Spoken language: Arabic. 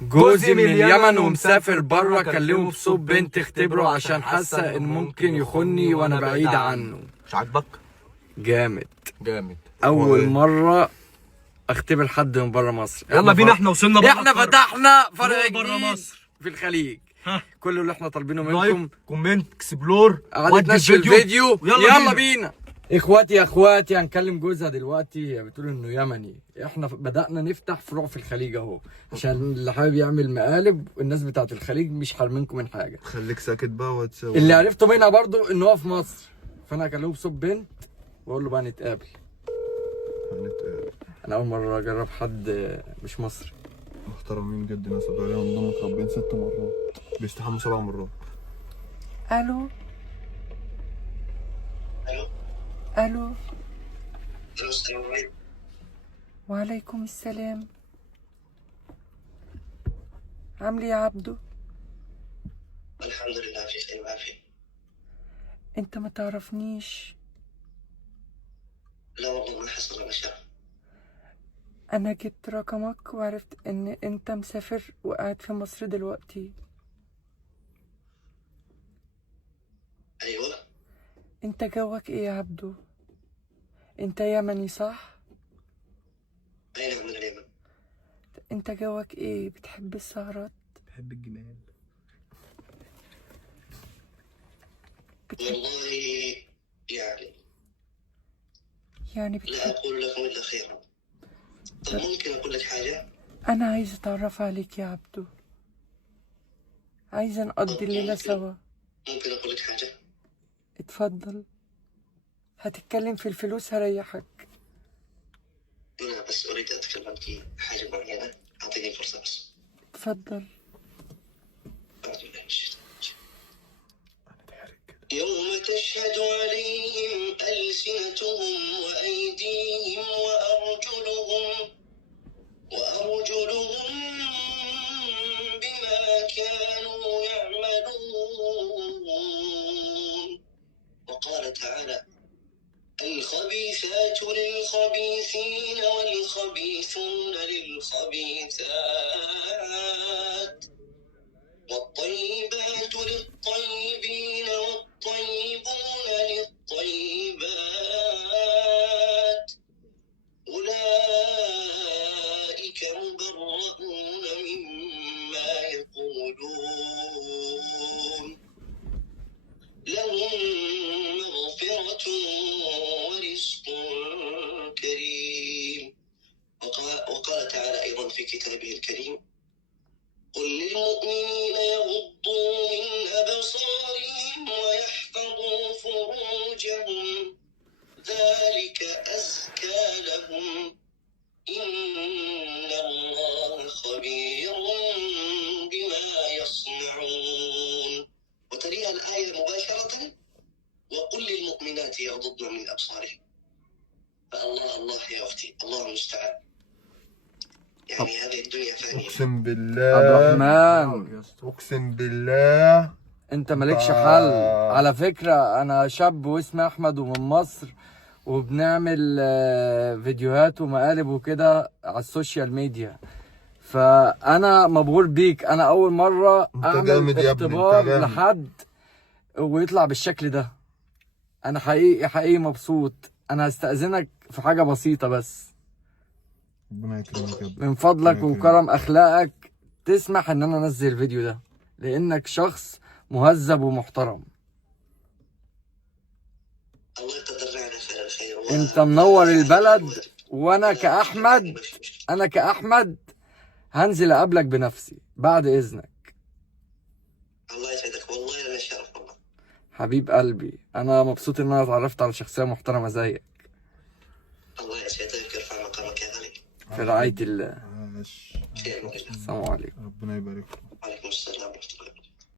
جوزي من اليمن ومسافر بره، كلمه بصوت بنت اختبره عشان حاسه ان ممكن يخوني وانا بعيد عنه. مش عاجبك؟ جامد. اول مره اختبر حد من بره مصر. يلا بينا، احنا وصلنا بره. احنا فتحنا فرع بره جديد مصر في الخليج. كل اللي احنا طالبينه لايك منكم كومنت اكسبلور قعدت نشر الفيديو. يلا بينا. بينا اخواتي هنكلم جوزها دلوقتي. هي بتقول انه يمني. احنا بدأنا نفتح فروع في الخليج اهو، عشان اللي حابب يعمل مقالب. والناس بتاعت الخليج مش حارمينكم من حاجه. خليك ساكت بقى وتسوي اللي عرفته منها برضو ان هو في مصر، فانا هكلمه بصوت بنت واقول له بقى نتقابل. هنتقابل. انا اول مره اجرب حد مش مصري. محترمين جدا، ناس عليهم انهم متربيين 6 مرات بيستحموا 7 مرات. الو الو الو السلام عليكم. وعليكم السلام. عامل ايه يا عبدو؟ الحمد لله في خير وعافية. انت ما تعرفنيش. لا والله ما حصل على شرف. انا جبت رقمك وعرفت ان انت مسافر وقاعد في مصر دلوقتي. ايوه. انت جوك ايه يا عبدو؟ انت يمني صح؟ اي نعم، من اليمن. انت جوك ايه؟ بتحب السهرات؟ بحب الجمال. والله يعني بتحب؟ لا اقول لكم الا خيرا. طب ممكن اقول لك حاجة؟ انا عايز اتعرف عليك يا عبدو، عايزه نقضي الليله سوا. ممكن اقول لك حاجة؟ اتفضل. هتتكلم في الفلوس هريحك. انا بس اريد اتكلم في حاجة معينة، اعطيني فرصة بس. اتفضل. أعوذ بالله من الشيطان الرجيم. يوم تشهد عليهم ألسنتهم وأيديهم وأرجلهم بما كانوا يعملون. وقال تعالى: الخبيثات للخبيثين والخبيثون للخبيثات والطيبات للطيبين والطيبون للطيبات أولئك مبرؤون مما يقولون لهم مغفرة ورزق كريم. وقال تعالى أيضا في كتابه الكريم: قل للمؤمنين يغضوا من أبصارهم ويحفظوا فروجهم ذلك أزكى لهم إن الله خبير بما يصنعون. وتليها الآية مباشرة: وقل للمؤمنات يغضضن من أبصارهم. فالله يا أختي، الله المستعان. يعني هذه الدنيا فانية. اقسم بالله عبد الرحمن، اقسم بالله انت مالكش حل. على فكرة انا شاب واسمي احمد ومن مصر، وبنعمل فيديوهات ومقالب وكده على السوشيال ميديا. فانا مبهور بيك. انا اول مرة اعمل اختبار لحد ويطلع بالشكل ده. انا حقيقي مبسوط. انا هستأذنك في حاجة بسيطة بس. ربنا يكرمك يا ابني. من فضلك وكرم اخلاقك تسمح ان انا انزل الفيديو ده، لانك شخص مهذب ومحترم. الله يقدرنا على خير الخير. انت منور البلد. وانا كأحمد هنزل اقابلك بنفسي بعد اذنك. الله يسعدك، والله لنا الشرف. والله حبيب قلبي، انا مبسوط ان انا اتعرفت على شخصية محترمة زيك. الله يسعدك ويرفع مقامك يا غالي. في رعاية الله. ماشي. السلام عليكم. ربنا يبارك. وعليكم السلام ورحمة الله.